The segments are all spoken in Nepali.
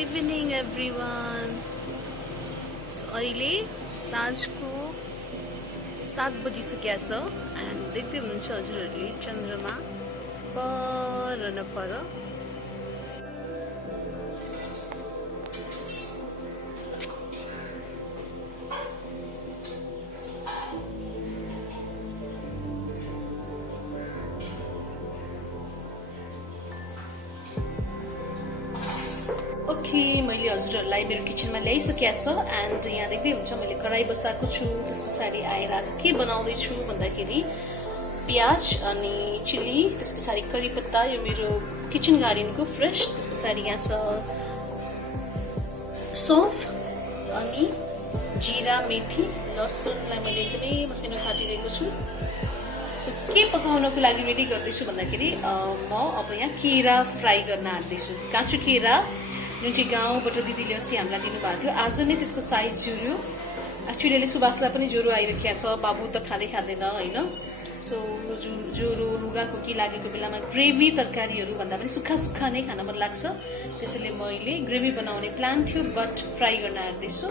Evening everyone. अहिले साँझको 7 बजिसकेको छ एन्ड देख्दै हुनुहुन्छ हजुरहरूले चन्द्रमा पर न पर। ओके, मैले हजुरहरूलाई मेरो किचनमा ल्याइसकेको छ एन्ड यहाँ देख्दै हुन्छ मैले कराई बसाएको छु। त्यस पछाडि आएर आज के बनाउँदैछु भन्दाखेरि प्याज अनि चिल्ली, त्यस पछाडि करी पत्ता, यो मेरो किचन गार्डनको फ्रेस। त्यस पछाडि यहाँ छ सौंफ अनि जिरा, मेथी, लसुनलाई मैले एकदमै मसिनो काटिरहेको छु। सो के पकाउनको लागि रेडी गर्दैछु भन्दाखेरि म अब यहाँ केरा फ्राई गर्न आँट्दैछु। काँचो केरा जुन चाहिँ गाउँबाट दिदीले अस्ति हामीलाई दिनुभएको थियो, आज नै त्यसको साइज जुर्यो। एक्चुअली अहिले सुभाषलाई पनि ज्वरो आइरहेको छ, बाबु त खाँदैन होइन। सो ज्वरो रुगा खोकी लागेको बेलामा ग्रेभी तरकारीहरू भन्दा पनि सुक्खा सुक्खा नै खान मन लाग्छ। त्यसैले मैले ग्रेभी बनाउने प्लान थियो बट फ्राई गर्न आँट्दैछु।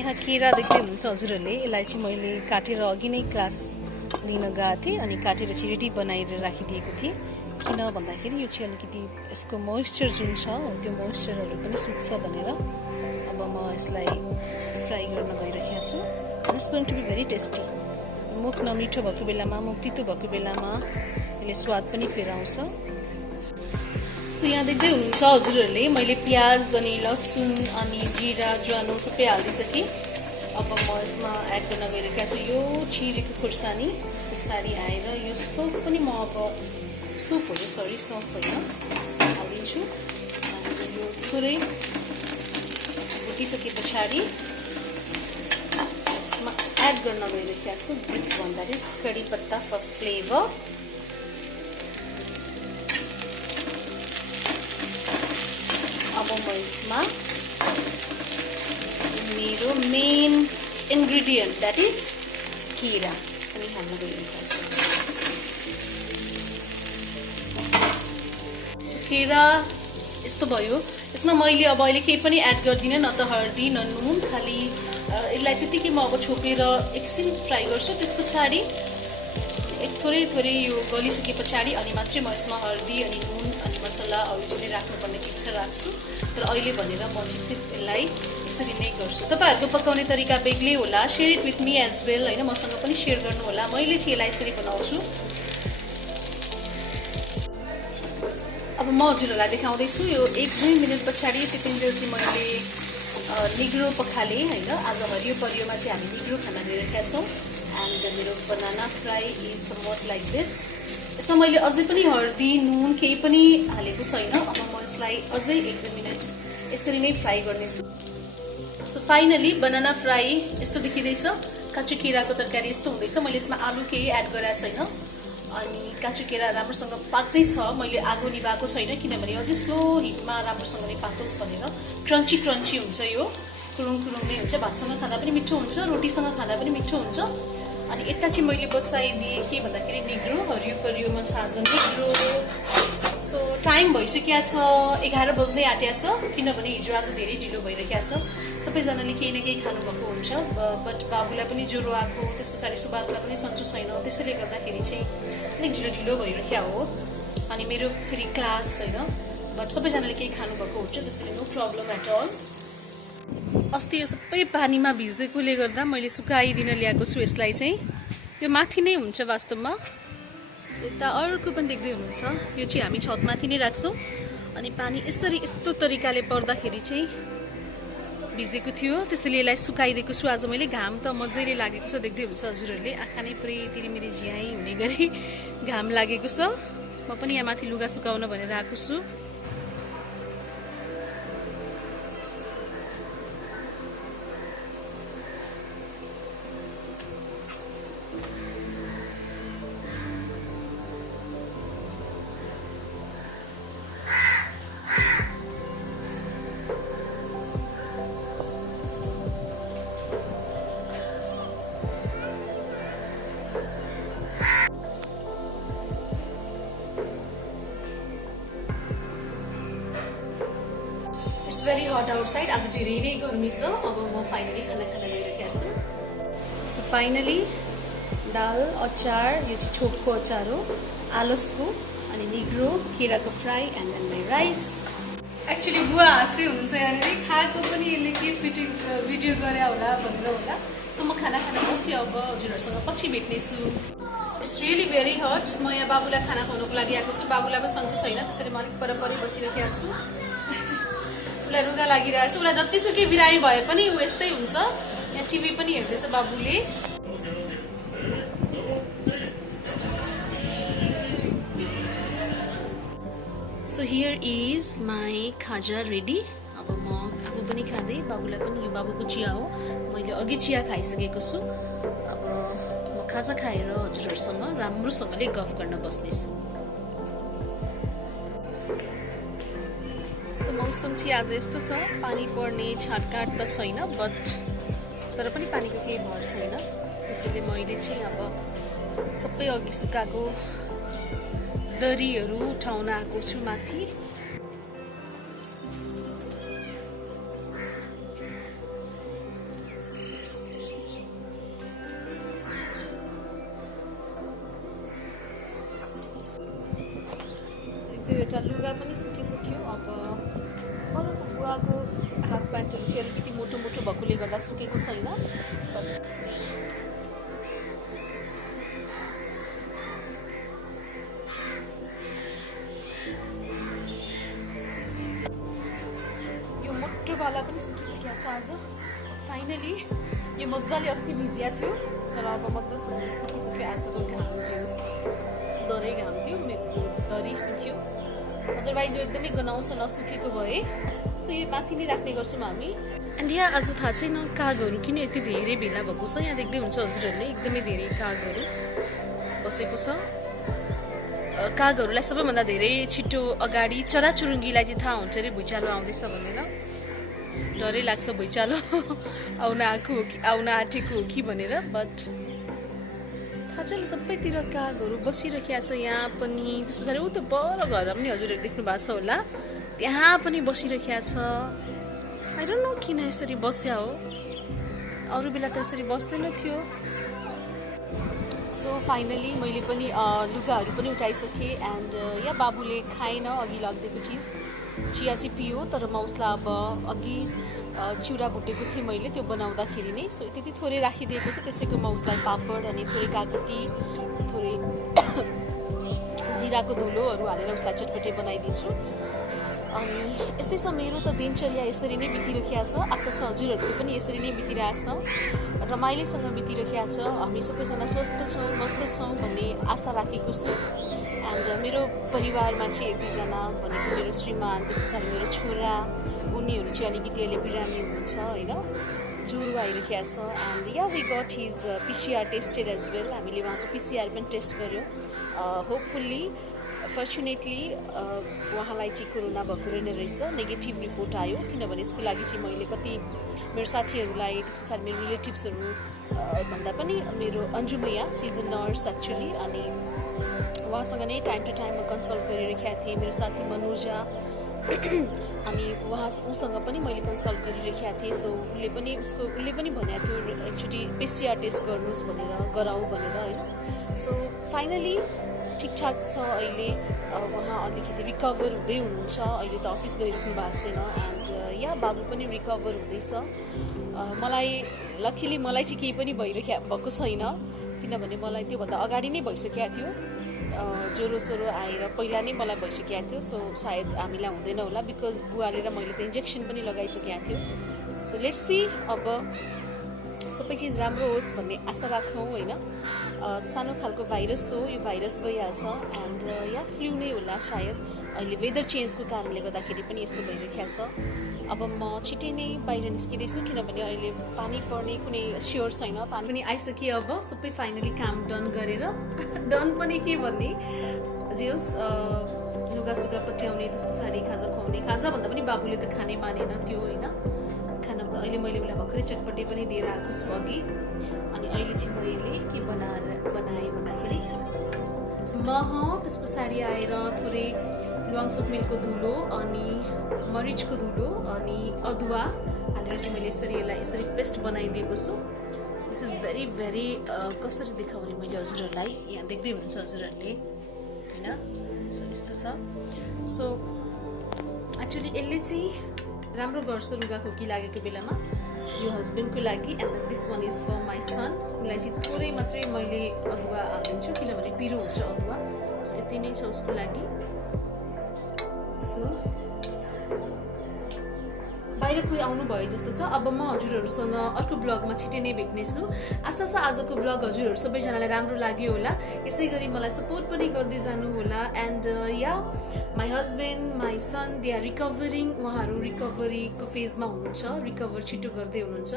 यहाँ केरा देख्दै हुनुहुन्छ हजुरहरूले, यसलाई चाहिँ मैले काटेर अघि नै क्लास लिन गएको थिएँ अनि काटेर चाहिँ रेडी बनाएर राखिदिएको थिएँ। किन भन्दाखेरि यो चाहिँ अलिकति यसको मोइस्चर जुन छ त्यो मोइस्चरहरू पनि सुक्छ भनेर। अब म यसलाई फ्राई गर्न गइरहेको छु। It's going to be very tasty. मुख नमिठो भएको बेलामा, मुख तितो भएको बेलामा यसले स्वाद पनि फेराउँछ। सो यहाँ देख्दै हुनुहुन्छ हजुरहरूले मैले प्याज अनि लसुन अनि जिरा, ज्वानो सबै हालिदिइसकेँ। अब म यसमा एड गर्न गइरहेको छु यो चिरेको खुर्सानी। त्यस पछाडि आएर यो सौंफ पनि म अब सौंफ होइन हालिदिन्छु। अनि यो थोरै भुटिसके पछाडि यसमा एड गर्न गइरहेको छु this one, that is curry पत्ता फर फ्लेभर। अब म यसमा मेरो मेन इन्ग्रेडियन्ट द्याट इज केरा पनि हाल्न गइरहेको छु। केरा यस्तो भयो। यसमा मैले अब अहिले केही पनि एड गर्दिनँ, न त हर्दी न नुन, खालि यसलाई त्यतिकै म अब छोपेर एकछिन फ्राई गर्छु। त्यस पछाडि थोरै यो गलिसके पछाडि अनि मात्रै म यसमा हर्दी अनि नुन अनि मसला अरू जुन राख्नुपर्ने चिज छ राख्छु। तर अहिले भनेर म चाहिँ सिर्फ यसलाई यसरी नै गर्छु। तपाईँहरूको पकाउने तरिका बेग्लै होला, share it with me as well होइन, मसँग पनि सेयर गर्नु होला। मैले चाहिँ यसलाई यसरी बनाउँछु। अब म हजुरहरूलाई देखाउँदैछु यो 1-2 मिनट पछाडि त्यतिन्जेल चाहिँ मैले निग्रो पखालेँ होइन। आज हरियो परियोमा चाहिँ हामी निग्रो खाना लिइरहेका छौँ एन्ड मेरो banana fry is somewhat like this. यसमा मैले अझै पनि हर्दी नुन केही पनि हालेको छैन। अब म यसलाई अझै 1-2 मिनट यसरी नै फ्राई गर्नेछु। सो फाइनली बनाना फ्राई यस्तो देखिँदैछ। काँचो केराको तरकारी यस्तो हुँदैछ। मैले यसमा आलु केही एड गरेको छैन अनि काँचो केरा राम्रोसँग पाक्दैछ। मैले आगो निभाएको छैन किनभने अझै स्लो हिटमा राम्रोसँगले पाकोस् भनेर। क्रन्ची हुन्छ यो, कुरुङ नै हुन्छ। भातसँग खाँदा पनि मिठो हुन्छ, रोटीसँग खाँदा पनि मिठो हुन्छ। अनि यता चाहिँ मैले बसाइदिएँ के भन्दाखेरि निग्रो, हरियो परियोमा छ आज निग्रो। सो टाइम भइसकेको छ, 11 बज्दै आँटेको छ किनभने हिजो आज धेरै ढिलो भइरहेको छ। सबैजनाले केही न केही खानुभएको हुन्छ बट बाबुलाई पनि ज्वरो आएको, त्यस पछाडि सुभाषलाई पनि सन्चो छैन, त्यसैले गर्दाखेरि चाहिँ अलिक ढिलो भइरहेको हो। अनि मेरो फेरि क्लास होइन, बट सबैजनाले केही खानुभएको हुन्छ त्यसैले नो प्रब्लम एट अल। अस्ति यो सबै पानीमा भिजेकोले गर्दा मैले सुकाइदिन ल्याएको छु यसलाई चाहिँ। यो माथि नै हुन्छ वास्तवमा। यता अर्को पनि देख्दै हुनुहुन्छ, यो चाहिँ हामी छतमाथि नै राख्छौँ अनि पानी यस्तो तरिकाले पर्दाखेरि चाहिँ भिजेको थियो, त्यसैले यसलाई सुकाइदिएको छु आज मैले। घाम त मजाले लागेको छ, देख्दै हुन्छ हजुरहरूले, आँखा नै पुरै तिरिमिरी झ्याइ हुने गरी घाम लागेको छ। म पनि यहाँ माथि लुगा सुकाउन भनेर आएको छु। भेरी हट आउटसाइड, आज धेरै नै गर्मी छ। अब म फाइनली खाना गइरहेको छु। सो फाइनली दाल, अचार, यो चाहिँ छोपको अचार हो, आलसको, अनि निग्रो, केराको fry, and then my rice. Actually बुवा हाँस्दै हुनुहुन्छ यहाँनिर, खाएको पनि यसले के फिटिङ भिडियो गरे होला भनेर होला। सो म खाना खान बसेँ, अब हजुरहरूसँग पछि भेट्नेछु। It's really very hot. म यहाँ बाबुलाई खाना खुवाउनुको लागि आएको छु। बाबुलाई पनि सन्चै छैन, त्यसरी म अलिक परपरि बसिरहेको छु। उसलाई रुगा लागिरहेको छ। उसलाई जतिसुकै बिरामी भए पनि ऊ यस्तै हुन्छ। यहाँ टिभी पनि हेर्दैछ बाबुले। सो हियर इज माई खाजा रेडी। अब म आफू पनि खाँदै, बाबुलाई पनि, यो बाबुको चिया हो, मैले अघि चिया खाइसकेको छु। अब म खाजा खाएर हजुरहरूसँग राम्रोसँगले गफ गर्न बस्नेछु। सो मौसम चाहिँ आज यस्तो छ, पानी पर्ने छाटकाट त छैन, बट तर पनि पानीको केही भर छैन। त्यसैले मैले चाहिँ अब सबै अघि सुकाएको दरीहरू उठाउन आएको छु माथि। एउटा लुगा पनि सुकिसक्यो। अब अरूको बुवाको हाफ प्यान्टहरू चाहिँ अलिकति मोटो मोटो भएकोले गर्दा सुकेको छैन। यो मोटोवाला पनि सुकिसकेको छ आज फाइनली। यो मजाले अस्ति भिजिया थियो, तर अब मजासँग सुकिसक्यो। आजको घाम चाहिँ दरै घाम थियो, मेरो दरी सुक्यो। अदरवाइज यो एकदमै गनाउँछ नसुकेको भए। सो यो माथि नै राख्ने गर्छौँ हामी। एन्ड यहाँ आज थाहा छैन कागहरू किन यति धेरै भेला भएको छ। यहाँ देख्दै हुन्छ हजुरहरूले, एकदमै धेरै कागहरू बसेको छ। कागहरूलाई सबैभन्दा धेरै छिटो अगाडि चराचुरुङ्गीलाई चाहिँ थाहा हुन्छ अरे भुइँचालो आउँदैछ भनेर। डरै लाग्छ भुइँचालो आउन आँटेको हो कि भनेर, बट थाहा छैन। सबैतिर कागहरू बसिरहेको छ। यहाँ पनि, त्यस पछाडि ऊ त पर घर पनि हजुरहरू देख्नु भएको छ होला, त्यहाँ पनि बसिरहेको छ। आई डोन्ट नो किन यसरी बस्या हो, अरू बेला त यसरी बस्दैन थियो। सो फाइनली मैले पनि लुगाहरू पनि उठाइसकेँ। एन्ड यहाँ बाबुले खाएन अघि लगिदिएको चिया चाहिँ पियो, तर म उसलाई अब अघि चिउरा भुटेको थिएँ मैले, त्यो बनाउँदाखेरि नै। सो त्यति थोरै राखिदिएको छ, त्यसैको म उसलाई पापड अनि थोरै कागती, थोरै जिराको धुलोहरू हालेर उसलाई चटपटे बनाइदिन्छु। अनि यस्तै छ मेरो त दिनचर्या, यसरी नै बितिरहेको छ। आशा छ हजुरहरूको पनि यसरी नै बितिरहेछ, रमाइलोसँग बितिरहेको छ। हामी सबैजना स्वस्थ छौँ, मस्त छौँ भन्ने आशा राखेको छु। एन्ड मेरो परिवारमा चाहिँ एक दुईजना भनेको मेरो श्रीमान, त्यस पछाडि मेरो छोरा, उनीहरू चाहिँ अलिकति अहिले बिरामी हुनुहुन्छ होइन, ज्वरो आइरहेको छ। And yeah we got his PCR tested as well. हामीले उहाँको पिसिआर पनि टेस्ट गऱ्यौँ। होपफुल्ली फर्चुनेटली उहाँलाई चाहिँ कोरोना भएको रहेछ, नेगेटिभ रिपोर्ट आयो। किनभने यसको लागि चाहिँ मैले कति मेरो साथीहरूलाई, त्यस पछाडि मेरो रिलेटिभ्सहरू भन्दा पनि मेरो अन्जुमैया, she is a nurse actually, अनि उहाँसँग नै टाइम टु टाइम म कन्सल्ट गरिरहेको थिएँ। मेरो साथी मनोजा, अनि उसँग पनि मैले कन्सल्ट गरिरहेको थिएँ। सो उसले पनि भनेको थियो एकचोटि पिसिआर टेस्ट गर्नुहोस् भनेर, गराऊ भनेर होइन। सो फाइनली ठिकठाक छ अहिले। उहाँ अलिकति रिकभर हुँदै हुनुहुन्छ। अहिले त अफिस गइराख्नु भएको छैन। एन्ड या बाबु पनि रिकभर हुँदैछ। लकिली मलाई चाहिँ केही पनि भएको छैन, किनभने मलाई त्योभन्दा अगाडि नै भइसकेको थियो। ज्वरो आएर पहिला नै मलाई भइसकेको थियो। सो सायद हामीलाई हुँदैन होला, बिकज बुवाले र मैले त इन्जेक्सन पनि लगाइसकेको थियो। सो लेट्स सी, अब सबै चिज राम्रो होस् भन्ने आशा राखौँ होइन। सानो खालको भाइरस हो, यो भाइरस गइहाल्छ। एन्ड या फ्लू नै होला सायद, अहिले वेदर चेन्जको कारणले गर्दाखेरि पनि यस्तो भइरहेको छ। अब म छिटै नै बाहिर निस्किँदैछु, किनभने अहिले पानी पर्ने कुनै स्योर छैन। पानी पनि आइसक्यो। अब सबै फाइनली काम डन गरेर डन पनि के भन्ने, जे होस् लुगासुगा पट्याउने, त्यस पछाडि खाजा खुवाउने। खाजा भन्दा पनि बाबुले त खानै मानेन त्यो होइन। खाना अहिले मैले उसलाई भर्खरै चटपटे पनि दिएर आएको छु अघि। अनि अहिले चाहिँ मैले के बनाएँ भन्दाखेरि मह, त्यस पछाडि आएर थोरै ल्वाङ सुकमेलको धुलो अनि मरिचको धुलो अनि अदुवा हालेर चाहिँ मैले यसरी पेस्ट बनाइदिएको छु। दिस इज भेरी भेरी कसरी देखाउने मैले हजुरहरूलाई, यहाँ देख्दै हुनुहुन्छ हजुरहरूले होइन। सो यस्तो छ। सो एक्चुअली यसले चाहिँ राम्रो गर्छ रुगाखोकी लागेको बेलामा, यो हस्बेन्डको लागि। And then this one is for my son. उसलाई चाहिँ थोरै मात्रै मैले अदुवा हालिदिन्छु किनभने पिरो हुन्छ अदुवा। सो यति नै छ उसको लागि। सो बाहिर कोही आउनुभयो जस्तो छ। अब म हजुरहरूसँग अर्को ब्लगमा छिटै नै भेट्नेछु। आशा छ आजको ब्लग हजुरहरू सबैजनालाई राम्रो लाग्यो होला। यसै गरी मलाई सपोर्ट पनि गर्दै जानु होला। And yeah my husband, my son, they are recovering. उहाँहरू रिकभरीको फेजमा हुनुहुन्छ, रिकभर छिटो गर्दै हुनुहुन्छ।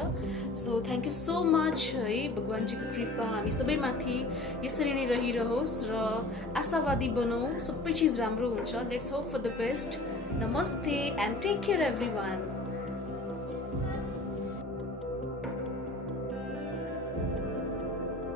So thank you so much है। भगवान्जीको कृपा हामी सबैमाथि यसरी नै रहिरहोस् र आशावादी बनाऊ, सबै चिज राम्रो हुन्छ। Let's hope for the best. Namaste and take care every one.